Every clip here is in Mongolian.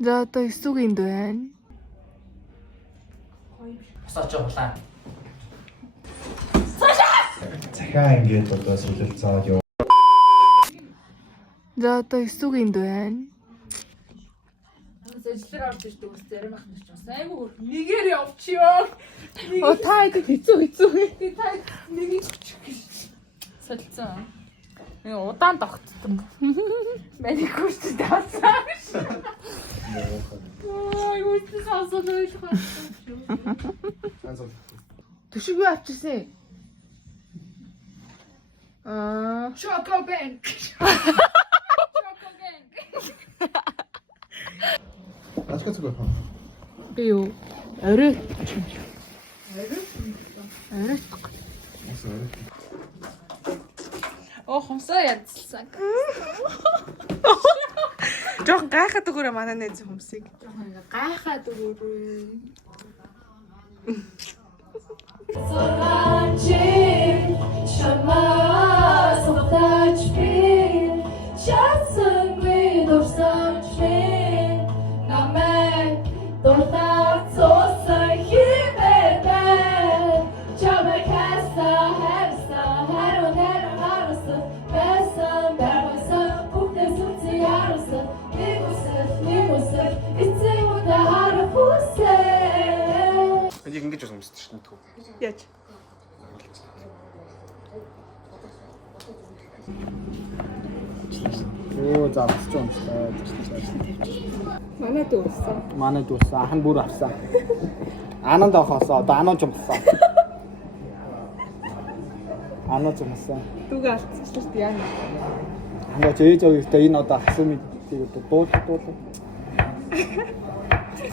За одоо эсүүгэнд байна. Сочоглаа. Захиа ингээд одоо солилцоод юу. За одоо эсүүгэнд байна. Ажлаар орж ирдэг ус зарим ах нар ч бас аймаг хөрх нэгээр явчихё. Оо та хэд хэцүү. Та нэгийг хүчих гэж солилцсон. Нэг удаан тогтсон. Маникюрч таасан. Ой, үгүй хаасаад байж байгаа. Төшиг юу авчихсан? Choco bank. Ачаац гоо. Би юу? Орой. Орой. Оо хомсоо ядсан. Жохон гайхаад өгөөрэй манай найз хүмсийг. Гайхаад өгөөрэй. Энийг ингэж бас өмсдөг шин түү. Яаж? Оо за босч юм шүү. Манай дүүсэн. Манай дүүсэн ахан бүр авсан. Ананд авахсаа одоо анаа ч юмсан. Анаа ч юмсан. Дүүгээ алдсан шүү дээ яа. Анаа зээж өгөхдөө энэ одоо хасан мэдээ одоо дуул.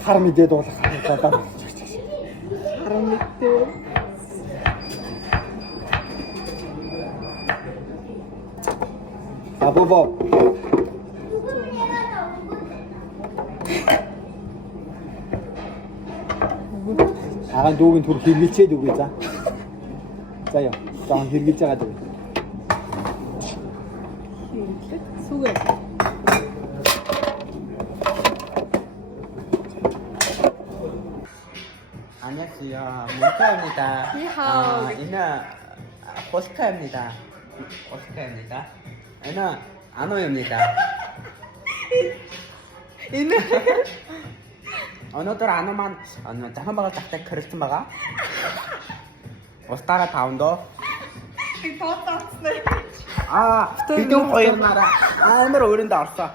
Хар мэдээ дуулах одоо. Харам мэдээ. Абово. Агаан дүүгийн түр хэрэглчээд үгүй за. За яа. Заан хэрэглэж байгаа дүү. Сүгэ. 안녕하세요. 문카입니다. 니하오. 이는 호스카입니다. 이는 안호입니다. Энэ өнөөдөр ануу маань захын багаар захтай кэрэлсэн байгаа. Устаараа тавандоо. би тоотоцсон. Бидэн хоёр нараа амар өрөндө орсоо.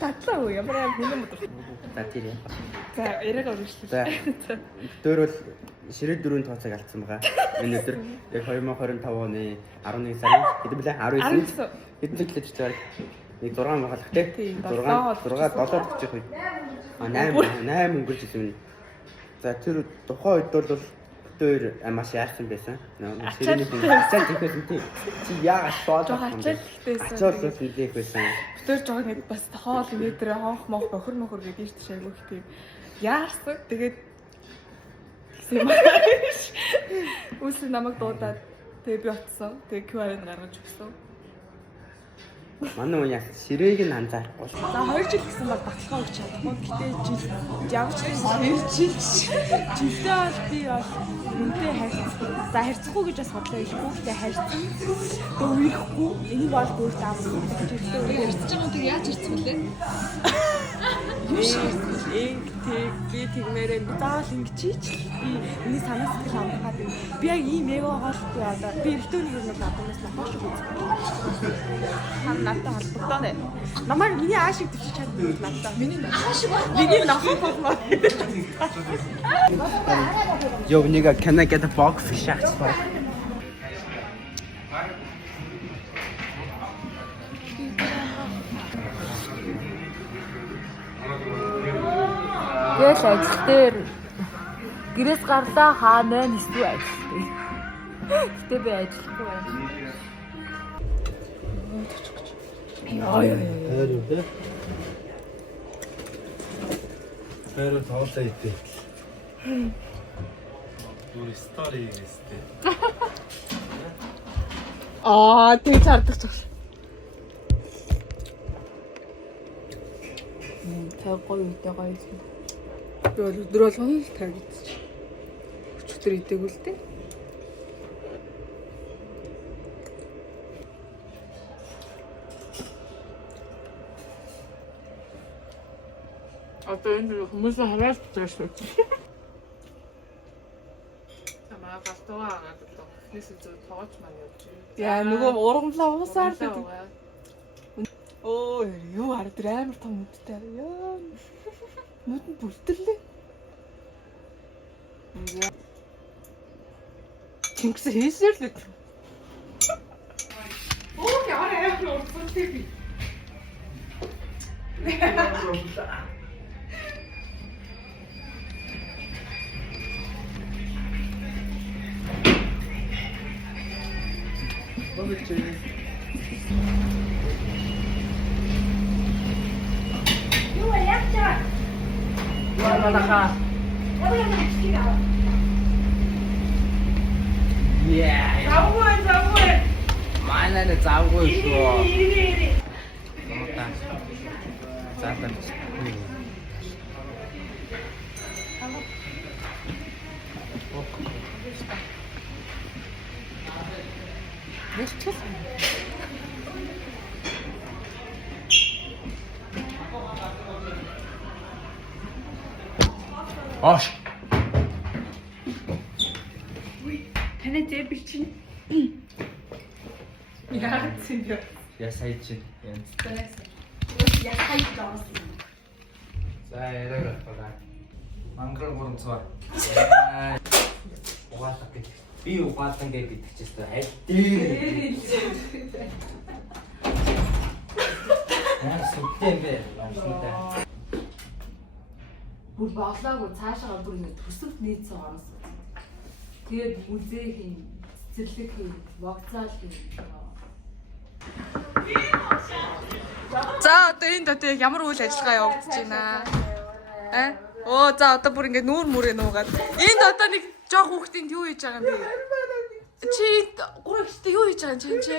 Татлаа уу ямар хүн юм бэ? За тийм. За яриага өргөжлөө. За. Дөр бол ширээ 4 тооцоог алдсан байгаа. Энэ өдөр яг 2025 оны 11 сарын хэд блэ 19 хэдэн жилд ч зэрэг нэг 6 махалах тий 7 40 үед 8 өнгөрч ирсэн. За тэр тухайн үед бол өөр маш яарсан байсан. Ширээний ачаал тийхсэн тий. Чи яагаад шууд ачаал хийх байсан. Тэр жоо нэг бас хоол нээдрээ хоох мох бохор гэдэг шүү дээ шайгүйх тийм. Яарсан тэгээд үс намайг дуудаад тэгээ би утсан. Тэгээ QR-ыг гаргаж өгсөн. Манай хүн яа ширээг нь анзаарахгүй. За 2 жил гэсэн бол баталгаа өгч чадахгүй. Гэтэ жил явж жилдээ бол би бол үнтэй харьцсан. За харьцахгүй гэж бас бодлоо их хүүхдээ харьцсан. Тэгээ үерхгүй. Энийг бол бүр заавал жилдээ харьцаж байгаа нь яаж харьцсан бэ? Би тэгмээрээ заавал ингэж чи би энэ санаа сэтгэл хандхаад би яг ийм эгоогоол би одоо би эртөөний юм надаас нахаш үзсэн. Хам надад холбогдоо нэ. Намайг миний аашиг төвчж чаддаг надад. Миний аашиг миний нахах болмоо. Yo, nigga, can I get a bog fish axe? Гэл ажил дээр гэрээс гарлаа хаана нэсвэ ажил дээр. Гэтэ би ажиллахгүй байна. Хайр үү? Хайр тоолоо итээ. Дур стори гэстэй. тэгж хардаг ч. Цаг гоё үедээ гоё юм. Би бол өдөр болгоно л таргидчих. Өчигдөр идээгүү л дээ. Одоо энэ хүмүүс хараад байгаа шүү. Тамаа галтгаа агаад одоо эхнээс зөв тоож маань явж байна. Яа нөгөө урамлаа уусаар л. Оо юу хараад амар том нүдтэй. Яа. Нүд нь бүртэрлээ. Чингис хийсээр л. Оо яарэ яа уртсантэй. Манай завгүй шүү. Заасан. Ош. Таны зэб чинь яагаад зэб? Я сая чинь. Яхай даас. За яраг байна. Мангар гурам цаа. Угаалах гэж. Би угаалсан гэж битгчээстэй. Аль дээр. Яа сүттэй юм бэ? Бүр боглоогүй цаашаа бүр ингэ төсөвт нийцсэн ороос. Тэгээд үзээ хийн, цэцэрлэг хийн, вогцаал хийн. За одоо энд одоо яг ямар үйл ажиллагаа явагдаж байна? Оо за одоо бүр ингэ нүүр мүрээ нуугаад. Энд одоо нэг жоох хүүхдийн юу хийж байгаа юм бэ? Чи гурав ихтэй юу хийж байгаа юм чи?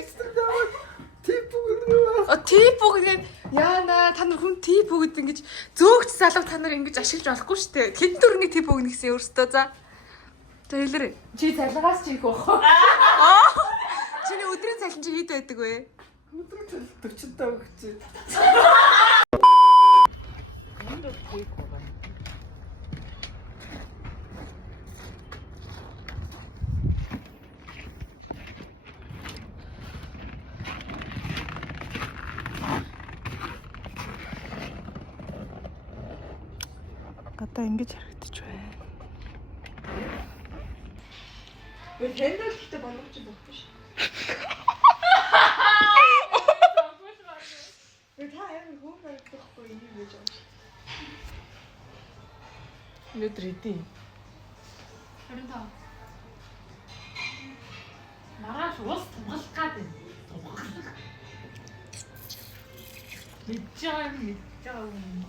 Тип үгээд яана та нар хүн тип үгээд ингэж зөөгч залуу та нар ингэж ашиглаж болохгүй шүү дээ. Хэд төрний тип үгнэ гэсэн өөртөө за. За хэлээрэй. Чи цалгаас чи их бах. Чиний өдрийн цалин чи хэд байдаг вэ? Өдрийн цалин 40 өгч. Одоо ингэж харагдаж байна. Вэ тэндэл ихтэй болгож байхгүй шүү. Вэ та амар хөөн байгахгүй юм гэж байна. Өнөөдөр идэв. 25. Маргааш уус тунгалах гад байна. Мэдж байгаа юм.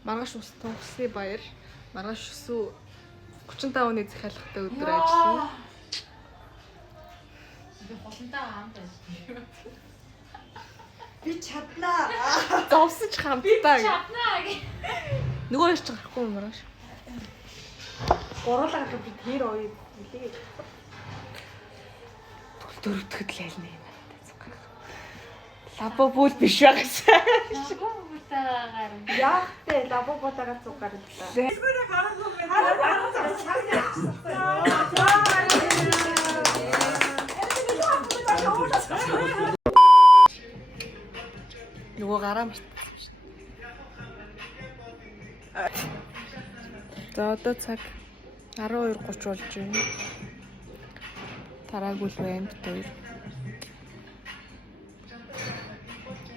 Маргааш ус тунгасны баяр. Маргааш усуу 35 оны захиалгатай өдөр ажиллана. Би холонтойгоо хамт ажиллана. Би чаднаа. Зовсож хамтдаа. Чаднаа гэ. Нөгөө яш гарахгүй юм маргааш. Гуруулаа гэдэг би тэр оёо хэлээ. Дөрөвдөд л айлна юм байна. Лабо бүл биш байгаасаа. Гутаагаар. Яахтэй лабоботагаа цугаар ирлээ. Нөгөө гараа март. За одоо цаг 12:30 болж байна. Тараагүй л байна бид хоёр.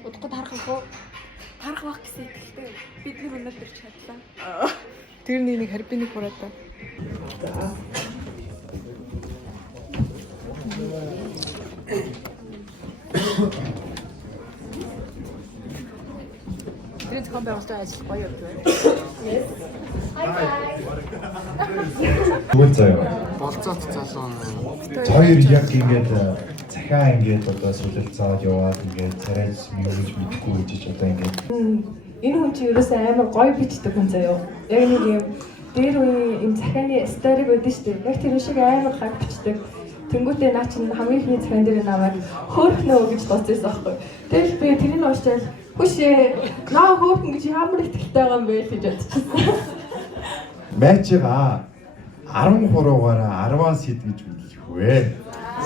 Удахгүй тарах уу? Тарах байх гэсэн ихтэй. Бид нар өнөөдөр чадлаа. Тэр нэг харбиник хураад та. Тэр зохион байгуулалтын ажил гоё явж байна. Тэгвэл заяа. Болцооч залуу. Хоёр яг ингээд захиа ингээд одоо солилцоод яваад ингээд царайч юу гэж мэдэхгүй гэж одоо ингээд Энэ хүн чинь ерөөсөө амар гоё бичдэг хүн заяа. Яг нэг юм дээр үеийн юм захианы стори байдаг шүү дээ. Яг тэр шиг амар гаг бичдэг. Тэнгүүтээ наа чинь хамгийн ихний захиан дээр намайг хөөхнөө гэж дууссан байхгүй. Тэгэл би тэрийг уушчаал хүшээ наа хөөхн гэж ямар ихтэй байгаа юм бэ гэж бодчихсон. Мачига 13-аараа 10-аас хэд гэж үлдэх вэ?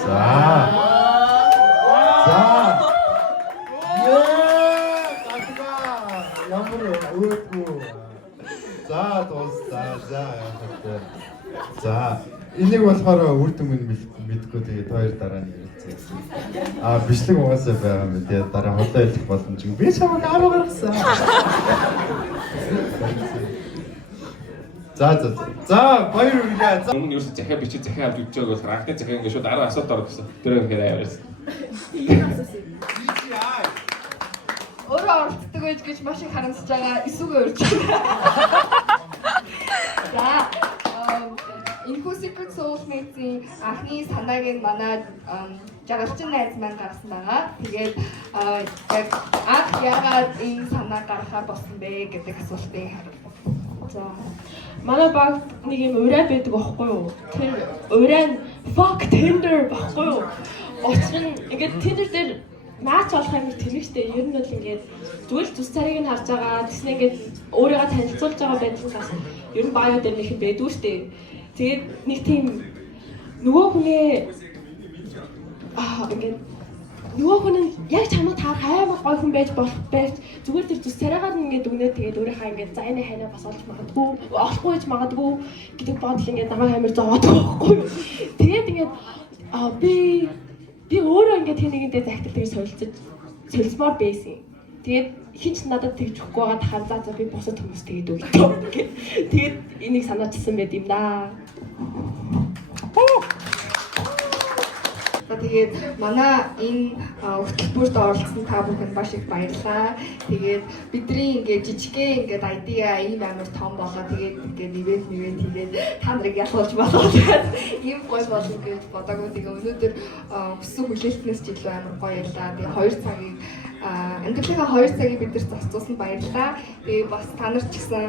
За. Ямар өөдгөө. За дуустаа. За. Энийг болохоор үр дүнг мэдгүй тэгээд хоёр дараа нь ярилцсан. Бичлэг угаасаа байгаа юм тий дараа холоо хэлэх боломжгүй. Би чамайг 10 гаргасан. За баяр үргэлээ. Өмнө нь ерөөсө захиа бичиж захиа авч үзэж байгаа болохоор анхны захиа ингээд шууд 10 асуулт орох гэсэн. Тэр ингээд аяарсан. Өөрөө оролцдог байж гэж маш их харамсаж байгаа. Эсвэгээ урьж байна. За энэхүү Secret Soulmates-ийн анхны санааг нь манай жаргалчин найз маань гаргасан байгаа. Тэгээд яг анх яагаад энэ санаа гаргахаар болсон бэ гэдэг асуултыг хариулсан. За манай баг нэг юм урай байдаг байхгүй юу? Тэр урай нь fuck Tinder байхгүй юу? Учир нь ингээд Tinder дээр наач болох юм тэлэгчтэй. Ер нь бол ингээд зүгээр зүс царийг нь харж байгаа. Тэснэ ингээд өөрийгөө танилцуулж байгаа байдал бас ер нь баяа дээр нэг юм байдгүй шүү дээ. Тэгээд нэг тийм нөгөө хүний ингээд нөгөө хүн нь яг чамд таарах амар гоё хүн байж болох байж зүгээр тэр зүс царайгаар нь ингээд өгнөө тэгээд өөрийнхөө ингээд за энэ хайнаа бас олж магадгүй олохгүй гэж магадгүй гэдэг бодол ингээд намайг амар зовоодаг байхгүй юу. Тэгээд ингээд би өөрөө ингээд тэр нэгэнтэй захидлыг солилцмоор байсан. Тэгээд хинч надад тэгж өгөхгүй байгаа тахаар за би босод хүмүүс тэгээд өгдөө. Тэгээд энийг санаачсан байт юм да. Тэгээд манай энэ хөтөлбөрт оролцсон та бүхэнд маш их баярлалаа. Тэгээд бидний ингээд жижигхэн ингээд айдиа ийм амар том болоо тэгээд ингээд ивент тэгээд та нарыг ялгуулж болоо тэгээд ийм гой болно гэж бодоагүй. Тэгээд өнөөдөр өссөн хүлээлтнээс ч илүү амар гоё яллаа. Тэгээд 2 цагийг амьдралынхаа 2 цагийг бид нар зарцуулсан баярлалаа. Тэгээд бас та нар ч гэсэн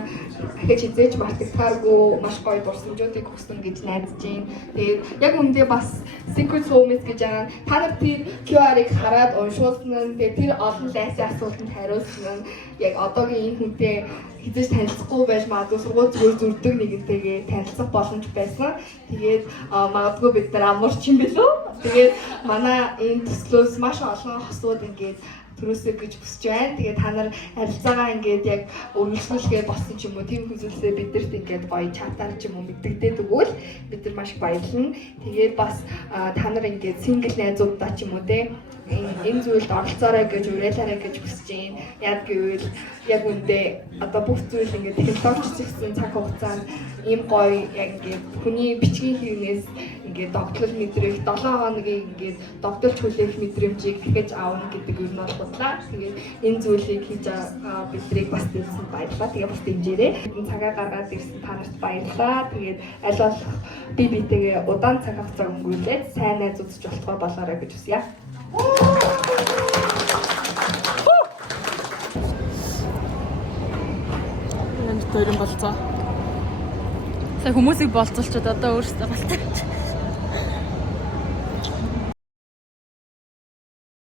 ахиж хизээж мартагдахааргүй маш гоё дурсамжуудыг өгсөн гэж найдаж байна. Тэгээд яг үүндээ бас Secret Soulmates гэж байгаа та нар тэр QR-ыг хараад уншуулсан нь тэгээд тэр олон лайсийн асуултанд хариулсан нь яг одоогийн энэ хүнтэй хизээж танилцахгүй байж магадгүй сургууль зүгээр зүрдэг нэгэнтэйгээ танилцах боломж байсан. Тэгээд магадгүй бид нар амарч юм билүү. Тэгээд манай энэ төслөөс маш олон хосууд ингээд төрөөсөө гэж хүсэж байна. Тэгээд та нар харилцаагаа ингээд яг өргөжлүүлгээ болсон ч юм уу тийм хүсэлтээ бидэрт ингээд гоё чатаар ч юм уу мэддэгдээд өгвөл бид нар маш баярлна. Тэгээд бас та нар ингээд сингл найзуудаа ч юм уу те энэ зүйлд оролцоорой гэж уриалаарай гэж хүсэж байна. Яг гэвэл яг үндэ одоо бүх зүйл ингээд технологич зэгсэн цаг хугацаанд ийм гоё яг ингээд хүний бичгийн хэвнээс ингээд догтлол мэдрэх 7 хоногийн ингээд догтлж хүлээх мэдрэмжийг дахиж аавна гэдэг юм бол бодлаа. Тэгээд энэ зүйлийг хийж бидрийг бас дэмжсэн баярлалаа. Тэгээд бас дэмжээрэй. Энэ цагаа гаргаад ирсэн та нарт баярлалаа. Тэгээд аль болох би битэйгээ удаан цаг хугацаа өнгөрүүлээд сайн найз үзэж болтгой болоорой гэж хүсье. Энд төрийн болцоо. Сая хүмүүсийг болцолчод одоо өөрсдөө болтооч.